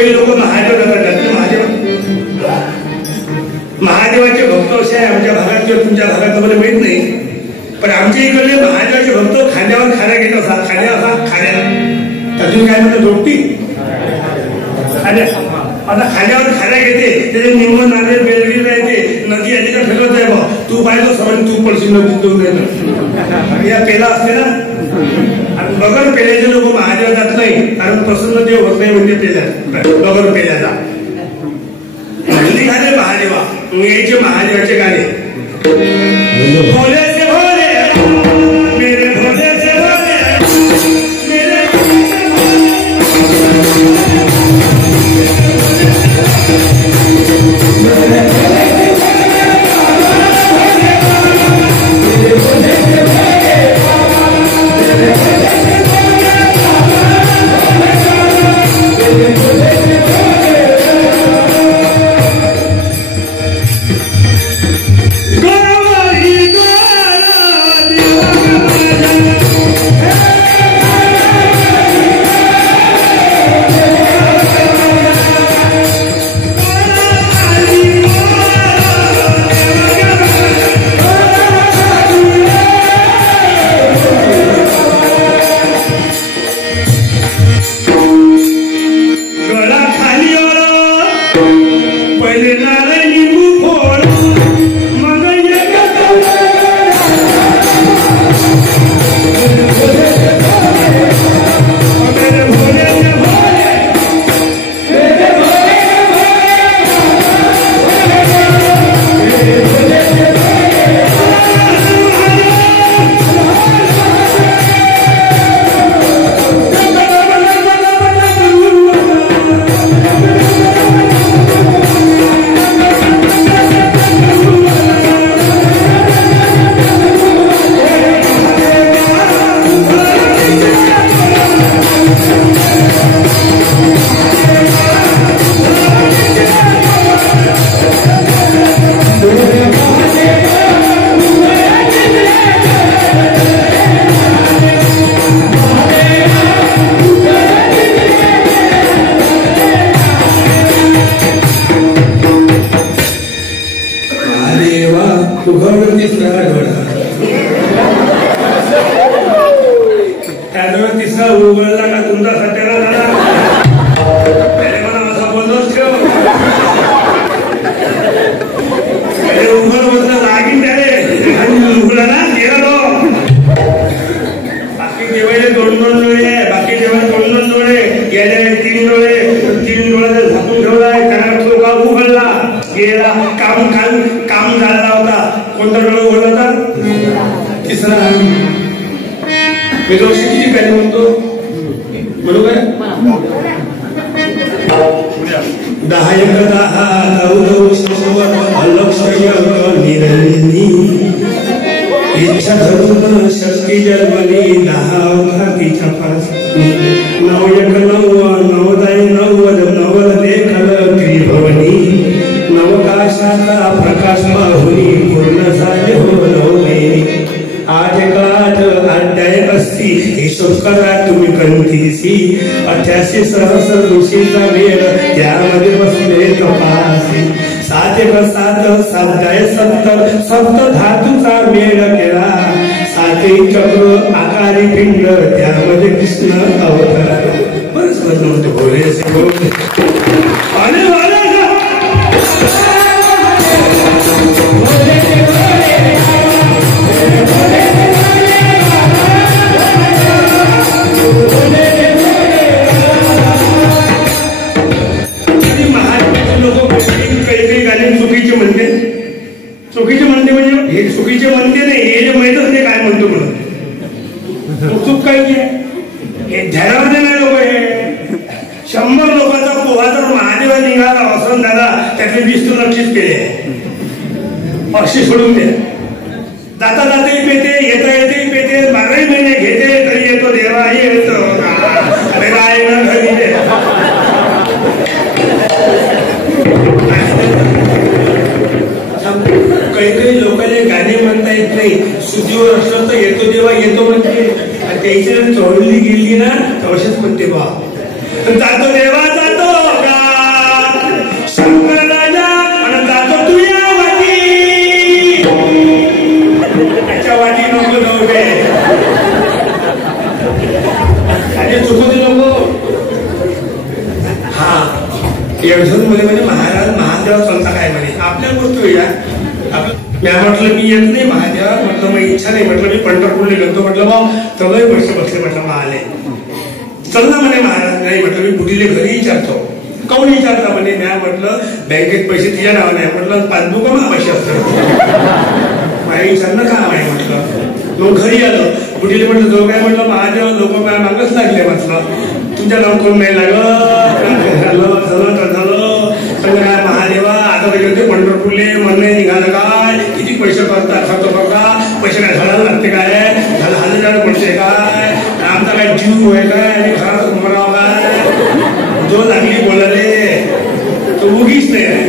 काही लोक महादेव जातात, महादेवाचे भक्त असे आहे आमच्या भागात किंवा तुमच्या भागात तुम्हाला माहित नाही, पण आमच्या इकडले महादेवाचे भक्त खांद्यावर खाऱ्या घेत असा, खाऱ्या त्यातून काय म्हणतात जोगती खाऱ्या. आता खांद्यावर खाऱ्या घेते, त्याचे निम्म नारे बेलगी राहते, नदी आधी का फेकत आहे बा, तू पाहिजे समज तू पडशील नदीत जाऊन राहिलं या पेला असते ना. आणि बगर पेल्याचे लोक महादेवा जात नाही, कारण प्रसन्न देव होत नाही म्हणजे पेल्या बगर पेल्याचा हल्ली झाले महादेवा यायचे महादेवाचे गाणे. भोले से भोले मेरे भोले से भोले मेरे उघडला का तुमचा सत्याला झाला मला असा बोलतोच ठेव उघड बदला लागीन त्याने उघडला ना गेला तो. बाकी जेवायला 2-2 डोळे आहे, बाकी जेवायला 2-2 डोळे गेले 3 डोळे 3 डोळे झाकून ठेवलाय त्याला तो का उघडला गेला. काम झाला होता. कोणता डोळा उघडला होता? तिसरा. मी दोषी किती काय म्हणतो बरोबर 10 इच्छा धरून शक्ती जन्मली 10 तिच्या पास 9 नवल देखल त्रिभवनी नवकाशाचा प्रकाश पाहुनी पूर्ण झाले हो नवमे. 8 अध्याय 80 हिशोब करा तुम्ही कंठीसी 88 सहस्र ऋषीचा वेळ त्यामध्ये बसले तपासी. 7 अध्याय 70 सप्त धातूचा मेळ केला 7 चक्र आकारी पिंड त्यामध्ये कृष्ण अवतार. बरंच बदल म्हणतो भोले से भोले आले वाले चुकीचे म्हणते म्हणजे हे चुकीचे म्हणते नाही हे जे माहित असते काय म्हणतो म्हणून चूक काय हे ध्यानामध्ये नाही लोक हे 100 लोकांचा पोहा जर महादेवा निघाला वसंत झाला त्यातले 20 तो नक्कीच केले अक्षी सोडून द्या. जाता जाताही पेते येता येतेही पेते 12 महिने घेते तरी येतो देवा येतो घरी काही लोकांना गाणे म्हणता येत नाही. सुधीवर असलं तर येतो देवा येतो म्हणते त्याची चढली गेली ना तवशीच म्हणते बा जातो देवा जातो आपल्याला गोष्ट होईल मी म्हटलं मी येत नाही महादेवा म्हटलं मग इच्छा नाही म्हटलं मी पंढरपूरला गेलो म्हटलं भाऊ सगळे पैसे बसले म्हटलं महाले चल ना म्हणे महाराज नाही म्हटलं मी बुडीले घरी विचारतो काऊन विचारता म्हणे म्या म्हटलं बँकेत पैसे तिच्या नाव नाही म्हटलं पासबुक पैसे असतात माझ्या विचारणं का आहे म्हटलं मग घरी आलो बुडीले म्हटलं जो काय म्हटलं महादेव लोक मागच लागले म्हटलं तुमच्या नाव कोण नाही लागलं झालं सगळं काय महादेवा आता गेले पंढरपूरले म्हणणे निघालं काय किती पैसे करता खर्च करता पैसे काय झाडायला लागते काय झालं पडते काय आमचा काय जीव आहे काय आणि खरंच म्हणावं काय जो लागली बोलाले तो उगीच नाही आहे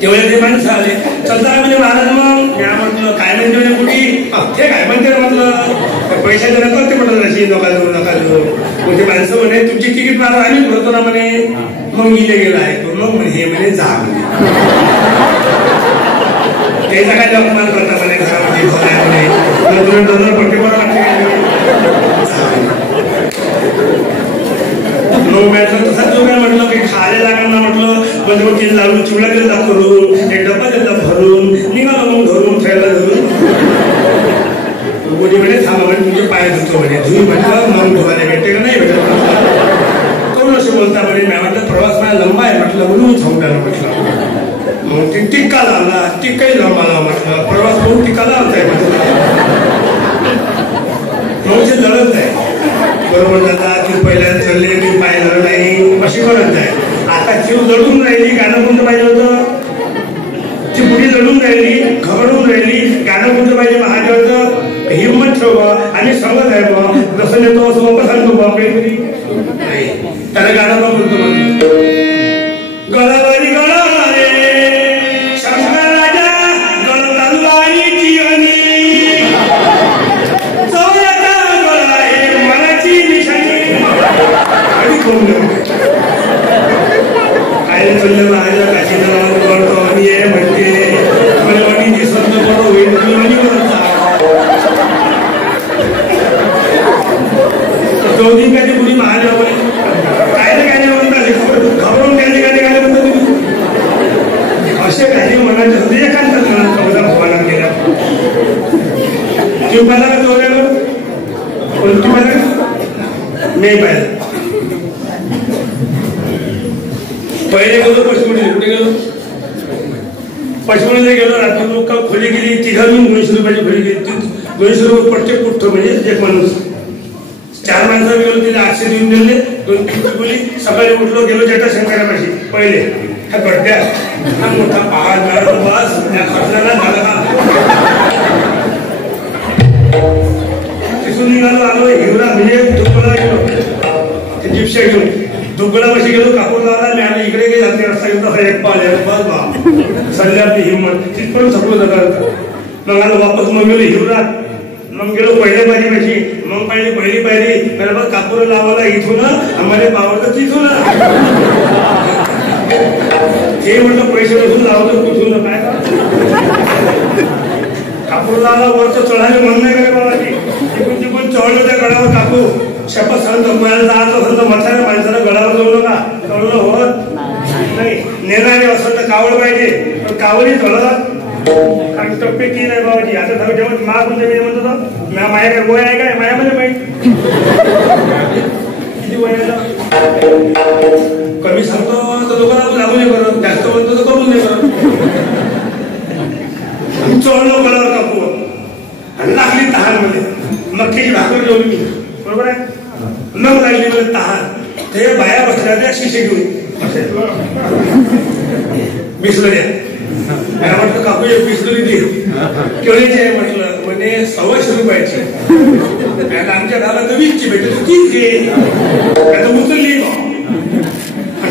तेवढे ते माणसं आले चलता म्हणजे महाराज मग या म्हटलं काय म्हणजे कुठे ते काय म्हणते म्हटलं पैशाचे नको ते म्हटलं अशी नका देऊ नका देऊ म्हणजे माणसं म्हणे तुमची तिकीट मारा आम्ही भरतो ना म्हणे मग इले गेला आहे तो मग हे म्हणे जा म्हणे त्याचा काय अपमान करता म्हणे घरामध्ये म्हणे पट्टे बरं तसाच जो काय म्हटलं की खायला लागणार ना म्हटलं म्हणजे मग तिथे लागून चिवडा गेला करून एक डब्बा त्याचा भरून निघाला मग धरून खायला धरून कोणी म्हणे थांबा म्हणे तुमचे पाय धुतो म्हणे धुई म्हटलं मग धुवायला भेटते का नाही भेटत कोण असं बोलता म्हणे मी म्हटलं प्रवास माझा लंबा आहे म्हटलं म्हणून थांबल्याला म्हटलं मग ते टिक्का लावला टिक्काही लावून आला म्हटलं प्रवास म्हणून टिक्का लावताय म्हटलं मग ते लढत आहे बरोबर जाता ती पहिल्यांदा चालले मी पाय झालं नाही अशी करत आहे आता जीव जडून राहिली गाणं कोणतं पाहिजे होतं ती पुढे जडून राहिली घबरून राहिली गाणं कोणतं पाहिजे महादेवाचं हिंमत ठेव आणि सांगत आहे बा जसं नेतो असं मग सांगतो बा काहीतरी नाही त्याला गाणं पण बोलतो गळावारी गळा रे शंकर राजा गळतालवारी जीवनी काय चाललं महाराजा काशी करतो आणि हे म्हणते मला संत बरोबर होईल दोन दिन काय कुणी महादेव काय ना काय म्हणतात घाबरून काय काय म्हणतात तुम्ही असे काही म्हणायचे होते एकांत भगवाना गेल्या तुम्ही पाहिला का जोराला कोणती पाहिला नाही पाहिलं पहिले गेलो पश्चिमेला कुठे गेलो पश्चिमेला गेलो रात्री लोक खोली गेली तिघांनी 200 रुपयाची खोली गेली 200 रुपये प्रत्येक कुठं म्हणजे एक माणूस 4 माणसं गेलो तिने 800 देऊन दिले 2-3 खोली सकाळी उठलो गेलो जटाशंकरापाशी पहिले ह्या गड्ड्या हा मोठा पहाड बस त्या खर्चाला झाला का तिथून निघालो आलो हिवरा म्हणजे दुबळा गेलो जिप्शा घेऊन दुबळापाशी गेलो कापूर लावला मी आम्ही इकडे गेले जाते रस्ता घेतो एक पाहिले बस बा सल्ले आपली हिंमत तिथपर्यंत सगळं जातात मग आलो वापस मग गेलो हिवरात मग गेलो पहिल्या पायरीपाशी मग पहिली पायरी बरोबर कापूर लावायला इथून आम्हाला पावलं तिथून हे म्हटलं पैसे बसून लावतो कुठून काय कापूर लावला वरचं चढायला मन नाही करे बाबाची तिकून चढलं त्या गडावर कापू शपथ सांगतो मला जायचं असेल तर म्हाताऱ्या माणसाला गडावर जाऊ नका चढलं होत नाही नेणारे असं तर कावड पाहिजे पण कावडी चढत कारण टप्पे 3 आहे बाबाजी आता सगळं जेव्हा मा कोणत्या मी म्हणतो ना माझ्या काय वय आहे काय माझ्यामध्ये माहिती किती वय आहे कमी सांगतो तर लोकांना लागू नाही करत जास्त म्हणतो तर करून नाही करत चढलो गडावर कापू आणि लागली तहान मध्ये मक्याची भाकर जेवली मी बरोबर आहे मग लागली मला तहान ते बाया बसल्या त्या शिशे घेऊन बिस्लरी म्हटलं काकू एक बिस्लरी दे केवढीची आहे म्हटलं म्हणजे 100 रुपयाची आमच्या गावाला 20ची भेटली 3 घे आता उचलली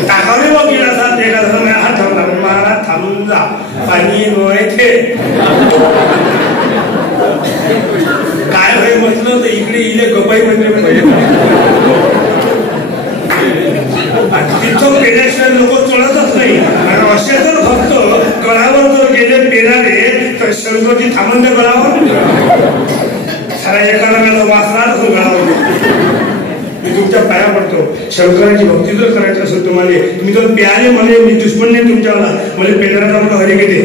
टाकावे बघ गेला असा ते का हात ठेवला मला थांबून जा पाणी थे काय भाई म्हटलं तर इकडे इले गपाई म्हणजे तिथं पेल्याशिवाय लोक चढतच नाही आणि असे जर फक्त गडावर जर गेले पेराले तर शंकरजी थांबून त्या गडावर सारा एकाला वाचणार तो गडावर तुमच्या पाया पडतो. शंकराची भक्ती जर करायची असेल तुम्हाला, तुम्ही जर प्याले म्हणे मी दुश्मन नाही तुमच्यावाला, मला पेनाचा मोठा हरी घेते,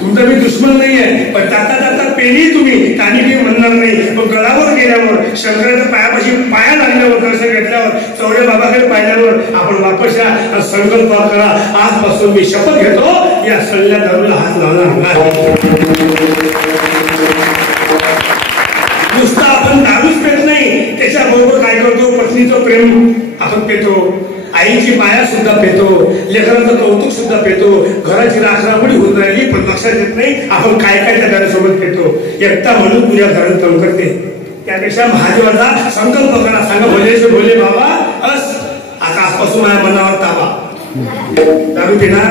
तुमचा मी दुश्मन नाहीये. पण जाता जाता पेनी तुम्ही काही मी म्हणणार नाही. पण गडावर गेल्यावर शंकराच्या पायापाशी पाया लागल्यावर दर्शन घेतल्यावर चौऱ्या बाबाकडे पाहिल्यावर आपण वापस या संकल्प करा, आजपासून मी शपथ घेतो या सल्ल्या दारूला हात लावणार नाही. नुसता आपण दारूच पेत नाही, त्याच्याबरोबर काय करतो, पत्नीचं प्रेम आपण पेतो, आईची माया सुद्धा पेतो, लेकरांचं कौतुक सुद्धा पेतो, घराची राखराखोडी होऊन राहिली पण लक्षात येत नाही आपण काय काय त्या घरासोबत पेतो. एकटा म्हणून तुझ्या घरात काम करते, त्यापेक्षा महादेवाचा संकल्प करा, सांगा भोलेशे भोले बाबा अस आता आजपासून माझ्या मनावर ताबा. दारू पिणार,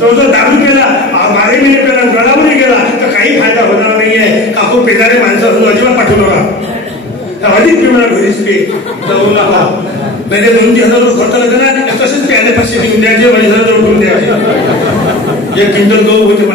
तो जर दारू पेला 12 महिने पेला गळावर गेला तर काही फायदा होणार नाहीये. काकू पेणारे माणसं अजिबात पाठवू नका, अधिक पिणार घरीच पे जाऊ नका. नाही 2-3 हजार खर्च लागते ना, तसेच प्याले 500 देऊन द्यायचे, 2,000 करून द्यायचे. 1 क्विंटल गहू होते